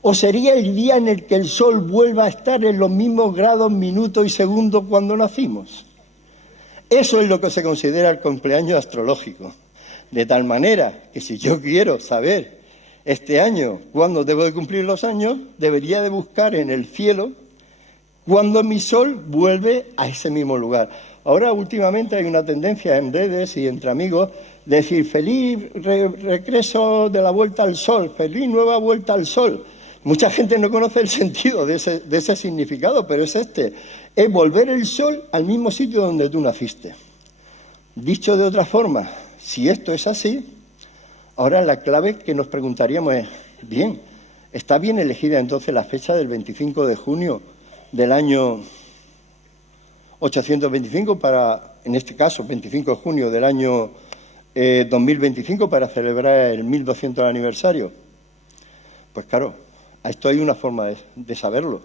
¿O sería el día en el que el sol vuelva a estar en los mismos grados, minutos y segundos cuando nacimos? Eso es lo que se considera el cumpleaños astrológico. De tal manera que si yo quiero saber este año cuándo debo de cumplir los años, debería de buscar en el cielo cuándo mi sol vuelve a ese mismo lugar. Ahora últimamente hay una tendencia en redes y entre amigos de decir feliz regreso de la vuelta al sol, feliz nueva vuelta al sol. Mucha gente no conoce el sentido de ese significado, pero es es volver el sol al mismo sitio donde tú naciste. Dicho de otra forma, si esto es así, ahora la clave que nos preguntaríamos es, bien, ¿está bien elegida entonces la fecha del 25 de junio del año 825 para, en este caso, 25 de junio del año 2025 para celebrar el 1200 aniversario? Pues claro, a esto hay una forma de saberlo,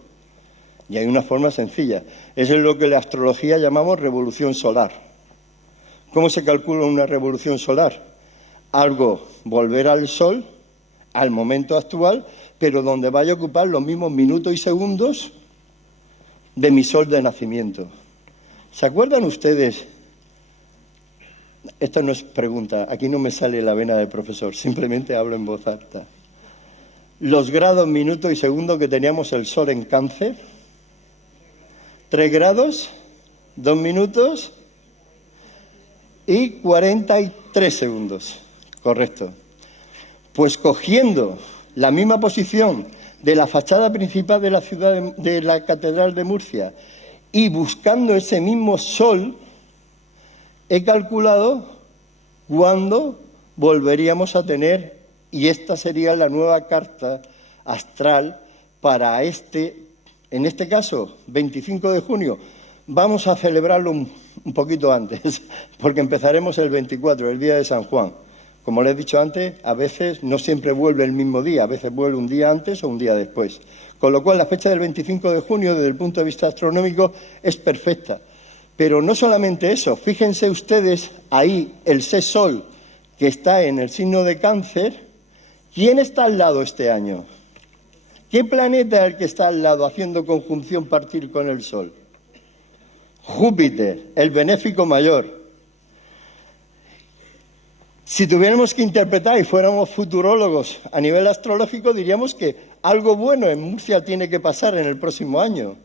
y hay una forma sencilla. Eso es lo que en la astrología llamamos revolución solar. ¿Cómo se calcula una revolución solar? Algo, volver al Sol, al momento actual, pero donde vaya a ocupar los mismos minutos y segundos de mi Sol de nacimiento. ¿Se acuerdan ustedes? Esto no es pregunta, aquí no me sale la vena de profesor, simplemente hablo en voz alta. Los grados, minutos y segundos que teníamos el Sol en Cáncer, 3 grados, 2 minutos y 43 segundos, correcto. Pues cogiendo la misma posición de la fachada principal de la ciudad de la Catedral de Murcia y buscando ese mismo Sol, he calculado cuándo volveríamos a tener, y esta sería la nueva carta astral para en este caso, 25 de junio. Vamos a celebrarlo un poquito antes, porque empezaremos el 24, el día de San Juan. Como les he dicho antes, a veces no siempre vuelve el mismo día, a veces vuelve un día antes o un día después. Con lo cual, la fecha del 25 de junio, desde el punto de vista astronómico, es perfecta. Pero no solamente eso, fíjense ustedes ahí el Sol que está en el signo de Cáncer. ¿Quién está al lado este año? ¿Qué planeta es el que está al lado haciendo conjunción partir con el Sol? Júpiter, el benéfico mayor. Si tuviéramos que interpretar y fuéramos futurólogos a nivel astrológico, diríamos que algo bueno en Murcia tiene que pasar en el próximo año.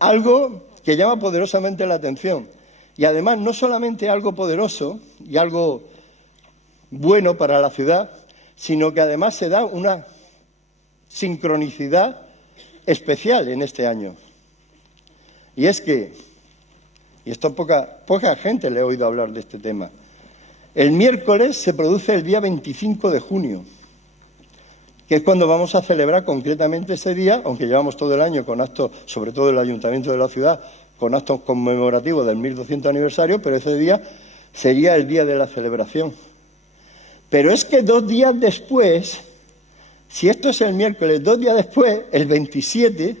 Algo que llama poderosamente la atención. Y además, no solamente algo poderoso y algo bueno para la ciudad, sino que además se da una sincronicidad especial en este año. Y es que, y esto poca gente le he oído hablar de este tema, el miércoles se produce el día 25 de junio, que es cuando vamos a celebrar concretamente ese día, aunque llevamos todo el año con actos, sobre todo el Ayuntamiento de la ciudad, con actos conmemorativos del 1200 aniversario, pero ese día sería el día de la celebración. Pero es que 2 días después, si esto es el miércoles, 2 días después, el 27,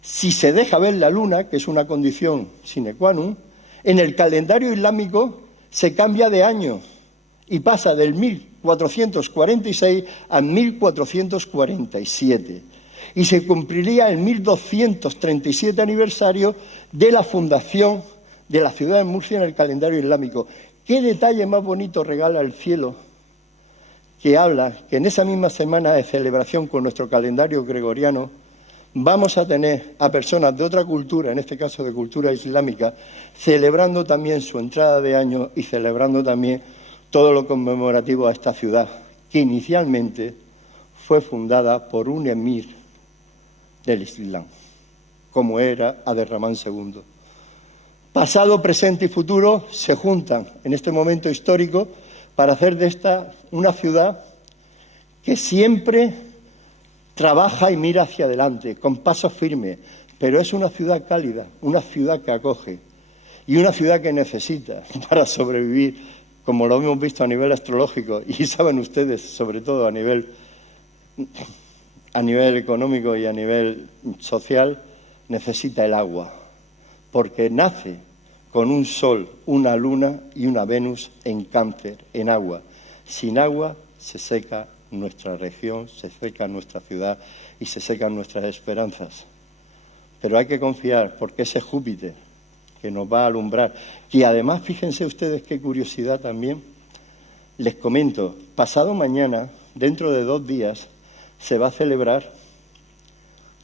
si se deja ver la luna, que es una condición sine qua non, en el calendario islámico se cambia de año y pasa del 1446 a 1447. Y se cumpliría el 1237 aniversario de la fundación de la ciudad de Murcia en el calendario islámico. ¿Qué detalle más bonito regala el cielo? Que habla que en esa misma semana de celebración con nuestro calendario gregoriano vamos a tener a personas de otra cultura, en este caso de cultura islámica, celebrando también su entrada de año y celebrando también todo lo conmemorativo a esta ciudad, que inicialmente fue fundada por un emir del Islam, como era Abderramán II. Pasado, presente y futuro se juntan en este momento histórico para hacer de esta una ciudad que siempre trabaja y mira hacia adelante, con paso firme, pero es una ciudad cálida, una ciudad que acoge y una ciudad que necesita para sobrevivir, como lo hemos visto a nivel astrológico y saben ustedes, sobre todo a nivel económico y a nivel social, necesita el agua, porque nace con un sol, una luna y una Venus en Cáncer, en agua. Sin agua se seca nuestra región, se seca nuestra ciudad y se secan nuestras esperanzas. Pero hay que confiar, porque ese Júpiter que nos va a alumbrar, y además, fíjense ustedes qué curiosidad también, les comento, pasado mañana, dentro de 2 días, se va a celebrar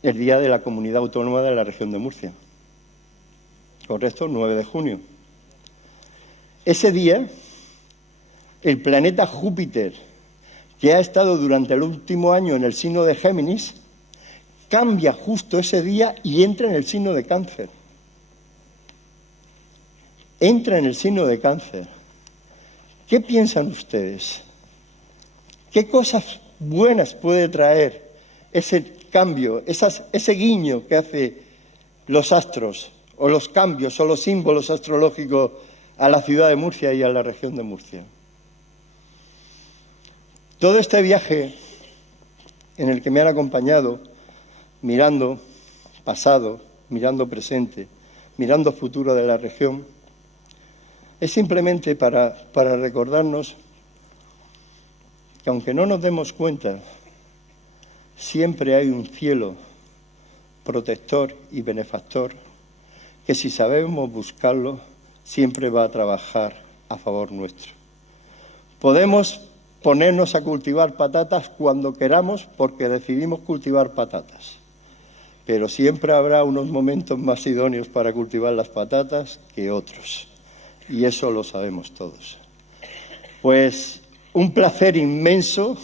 el Día de la Comunidad Autónoma de la Región de Murcia. Correcto, 9 de junio. Ese día, el planeta Júpiter, que ha estado durante el último año en el signo de Géminis, cambia justo ese día y entra en el signo de Cáncer. Entra en el signo de Cáncer. ¿Qué piensan ustedes? ¿Qué cosas buenas puede traer ese cambio, ese guiño que hace los astros, o los cambios, o los símbolos astrológicos a la ciudad de Murcia y a la región de Murcia? Todo este viaje en el que me han acompañado, mirando pasado, mirando presente, mirando futuro de la región, es simplemente para recordarnos que aunque no nos demos cuenta, siempre hay un cielo protector y benefactor que, si sabemos buscarlo, siempre va a trabajar a favor nuestro. Podemos ponernos a cultivar patatas cuando queramos porque decidimos cultivar patatas, pero siempre habrá unos momentos más idóneos para cultivar las patatas que otros, y eso lo sabemos todos. Pues un placer inmenso,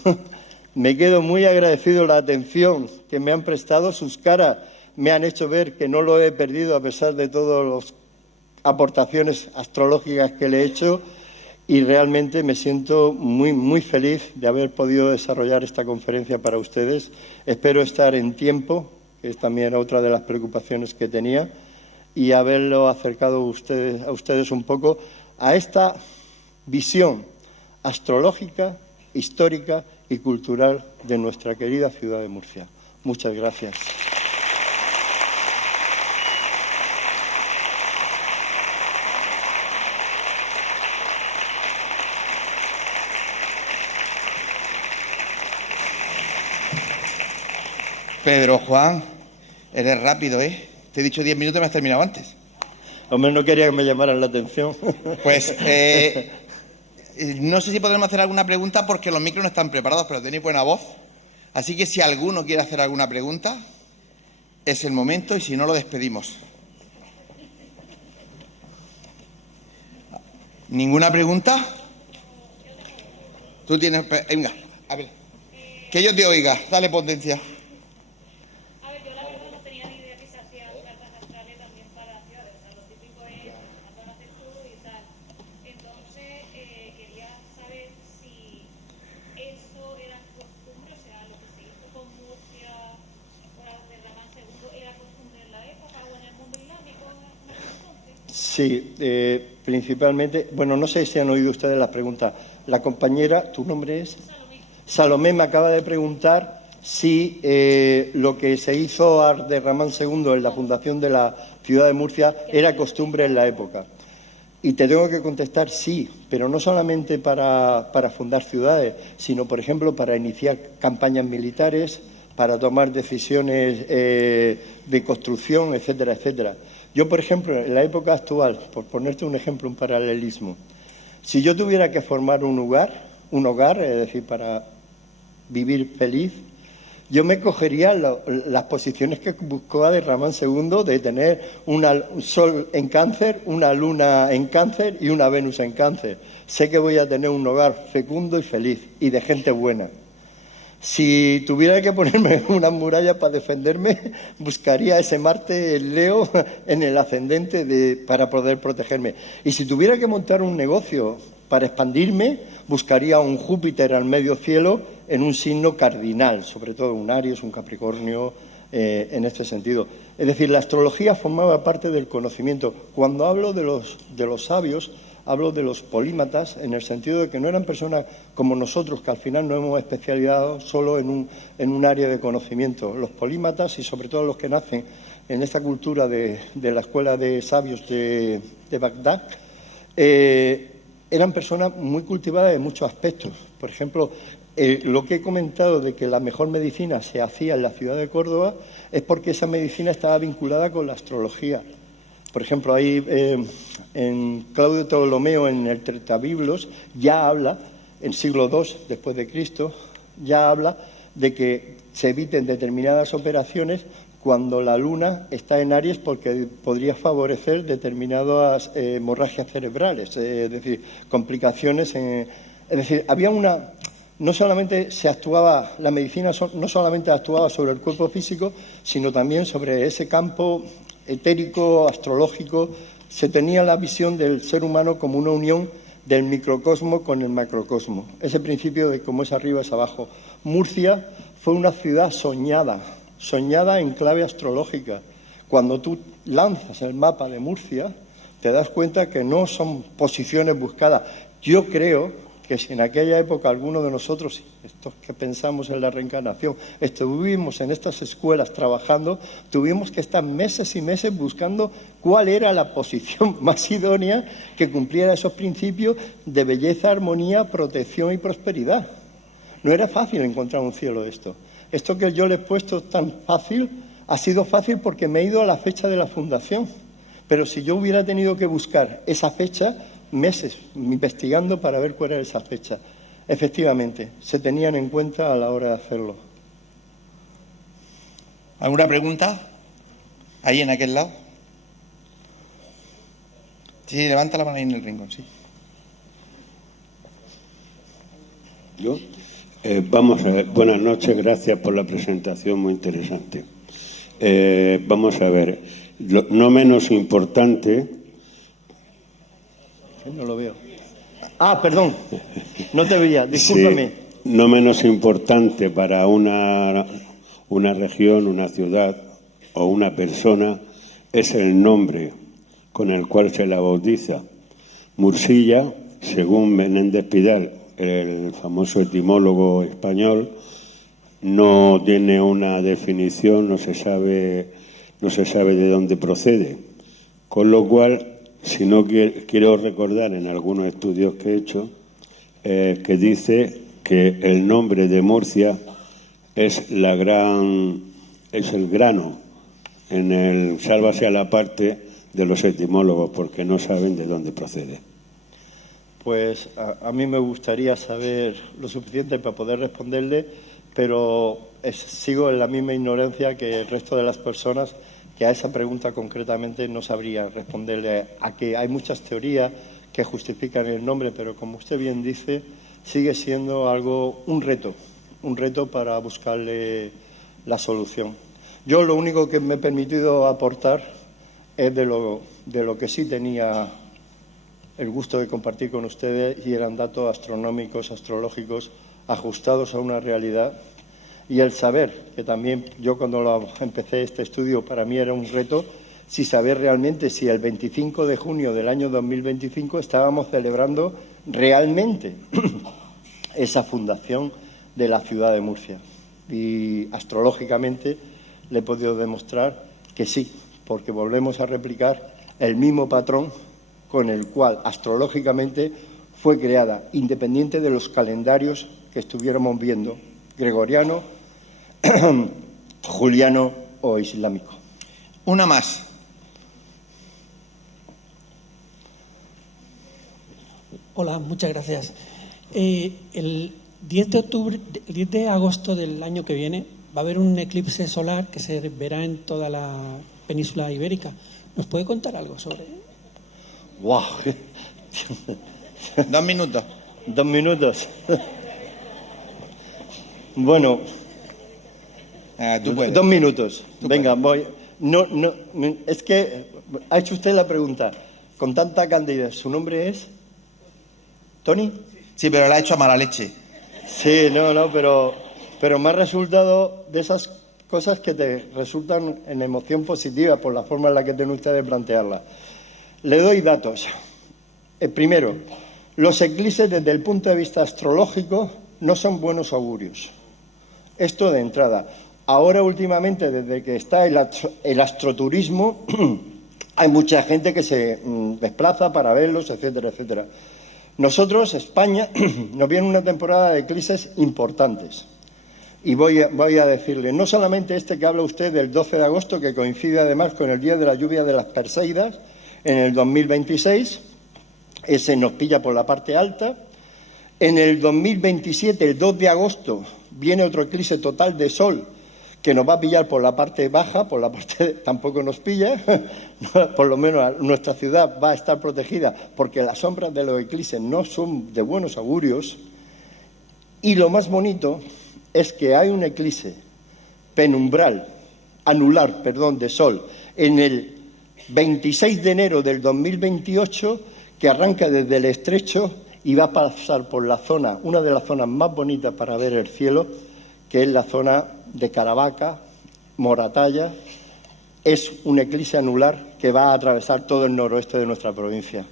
me quedo muy agradecido de la atención que me han prestado, sus caras me han hecho ver que no lo he perdido a pesar de todas las aportaciones astrológicas que le he hecho, y realmente me siento muy, muy feliz de haber podido desarrollar esta conferencia para ustedes. Espero estar en tiempo, que es también otra de las preocupaciones que tenía, y haberlo acercado a ustedes un poco a esta visión astrológica, histórica y cultural de nuestra querida ciudad de Murcia. Muchas gracias. Pedro Juan, eres rápido, ¿eh? Te he dicho 10 minutos y me has terminado antes. Hombre, no quería que me llamaran la atención. Pues no sé si podremos hacer alguna pregunta porque los micros no están preparados, pero tenéis buena voz. Así que si alguno quiere hacer alguna pregunta, es el momento, y si no, lo despedimos. ¿Ninguna pregunta? Tú tienes... Venga, a ver. Que yo te oiga. Dale potencia. A ver, yo la verdad no tenía ni idea que se hacían cartas astrales también para ciudades. O sea, lo típico es mandar a hacer tú y tal. Entonces, quería saber si eso era costumbre, o sea, lo que se hizo con Murcia por de Ramán II era costumbre en la época o en el mundo islámico en aquel entonces. Sí, principalmente, bueno, no sé si han oído ustedes las preguntas. La compañera, ¿tu nombre es? Salomé me acaba de preguntar si lo que se hizo de Ramán II en la fundación de la ciudad de Murcia era costumbre en la época. Y te tengo que contestar sí, pero no solamente para fundar ciudades, sino, por ejemplo, para iniciar campañas militares, para tomar decisiones de construcción, etcétera, etcétera. Yo, por ejemplo, en la época actual, por ponerte un ejemplo, un paralelismo, si yo tuviera que formar un hogar, es decir, para vivir feliz, yo me cogería las posiciones que buscó de Ramán II de tener un sol en Cáncer, una luna en Cáncer y una Venus en Cáncer. Sé que voy a tener un hogar fecundo y feliz y de gente buena. Si tuviera que ponerme una muralla para defenderme, buscaría ese Marte, el Leo, en el ascendente para poder protegerme. Y si tuviera que montar un negocio para expandirme, buscaría un Júpiter al medio cielo en un signo cardinal, sobre todo un Aries, un Capricornio, en este sentido. Es decir, la astrología formaba parte del conocimiento. Cuando hablo de los sabios, hablo de los polímatas, en el sentido de que no eran personas como nosotros, que al final nos hemos especializado solo en un área de conocimiento. Los polímatas, y sobre todo los que nacen en esta cultura de la escuela de sabios de Bagdad, eran personas muy cultivadas en muchos aspectos. Por ejemplo, lo que he comentado de que la mejor medicina se hacía en la ciudad de Córdoba es porque esa medicina estaba vinculada con la astrología. Por ejemplo, ahí en Claudio Ptolomeo, en el Tretabiblos, ya habla, en siglo II después de Cristo, ya habla de que se eviten determinadas operaciones cuando la luna está en Aries, porque podría favorecer determinadas hemorragias cerebrales, es decir, complicaciones. Es decir, había una... No solamente la medicina no solamente actuaba sobre el cuerpo físico, sino también sobre ese campo etérico, astrológico. Se tenía la visión del ser humano como una unión del microcosmo con el macrocosmo. Ese principio de cómo es arriba es abajo. Murcia fue una ciudad soñada en clave astrológica. Cuando tú lanzas el mapa de Murcia, te das cuenta que no son posiciones buscadas. Yo creo que si en aquella época alguno de nosotros, estos que pensamos en la reencarnación, estuvimos en estas escuelas trabajando, tuvimos que estar meses y meses buscando cuál era la posición más idónea que cumpliera esos principios de belleza, armonía, protección y prosperidad. No era fácil encontrar un cielo de esto. Esto que yo le he puesto tan fácil, ha sido fácil porque me he ido a la fecha de la fundación. Pero si yo hubiera tenido que buscar esa fecha, meses investigando para ver cuál era esa fecha. Efectivamente, se tenían en cuenta a la hora de hacerlo. ¿Alguna pregunta? Ahí en aquel lado. Sí, levanta la mano ahí en el rincón, sí. ¿Yo? Vamos a ver. Buenas noches, gracias por la presentación, muy interesante. Vamos a ver. No menos importante... No lo veo. Ah, perdón, no te veía, discúlpame. Sí, no menos importante para una región, una ciudad o una persona es el nombre con el cual se la bautiza. Mursilla, según Menéndez Pidal, el famoso etimólogo español, no tiene una definición, no se sabe de dónde procede. Con lo cual, si no quiero recordar en algunos estudios que he hecho, que dice que el nombre de Murcia es el grano en el sálvase a la parte de los etimólogos, porque no saben de dónde procede. Pues a mí me gustaría saber lo suficiente para poder responderle, pero sigo en la misma ignorancia que el resto de las personas, que a esa pregunta concretamente no sabría responderle. A que hay muchas teorías que justifican el nombre, pero como usted bien dice, sigue siendo un reto para buscarle la solución. Yo lo único que me he permitido aportar es de lo que sí tenía el gusto de compartir con ustedes, y eran datos astronómicos, astrológicos, ajustados a una realidad. Y el saber, que también yo cuando empecé este estudio para mí era un reto, si saber realmente si el 25 de junio del año 2025 estábamos celebrando realmente esa fundación de la ciudad de Murcia. Y astrológicamente le he podido demostrar que sí, porque volvemos a replicar el mismo patrón con el cual astrológicamente fue creada, independiente de los calendarios que estuviéramos viendo, gregoriano, juliano o islámico. Una más. Hola, muchas gracias. El 10 de agosto del año que viene va a haber un eclipse solar que se verá en toda la península ibérica. ¿Nos puede contar algo sobre él? ¡Wow! 2 minutos. 2 minutos. Bueno, Tú puedes. 2 minutos. Tú Venga, voy. No, es que ha hecho usted la pregunta con tanta candidez. ¿Su nombre es Tony? Sí, pero la ha hecho a mala leche. Sí, pero me ha resultado de esas cosas que te resultan en emoción positiva por la forma en la que tienen ustedes de plantearla. Le doy datos. Primero, los eclipses desde el punto de vista astrológico no son buenos augurios. Esto de entrada. Ahora últimamente, desde que está el astroturismo, hay mucha gente que se desplaza para verlos, etcétera, etcétera. Nosotros, España, nos viene una temporada de eclipses importantes. Y voy a decirle, no solamente este que habla usted del 12 de agosto, que coincide además con el día de la lluvia de las Perseidas, en el 2026, ese nos pilla por la parte alta. En el 2027, el 2 de agosto, viene otro eclipse total de Sol, que nos va a pillar por la parte baja, por la parte tampoco nos pilla, por lo menos nuestra ciudad va a estar protegida, porque las sombras de los eclipses no son de buenos augurios. Y lo más bonito es que hay un eclipse anular, de Sol, en el 26 de enero del 2028, que arranca desde el estrecho y va a pasar por la zona, una de las zonas más bonitas para ver el cielo, que es la zona de Caravaca, Moratalla. Es un eclipse anular que va a atravesar todo el noroeste de nuestra provincia.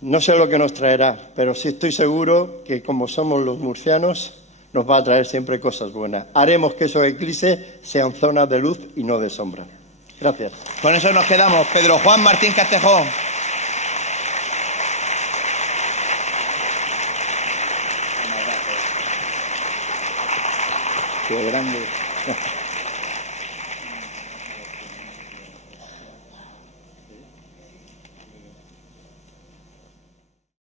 No sé lo que nos traerá, pero sí estoy seguro que, como somos los murcianos, nos va a traer siempre cosas buenas. Haremos que esos eclipses sean zonas de luz y no de sombra. Gracias. Con eso nos quedamos. Pedro Juan Martín Castejón. Qué grande.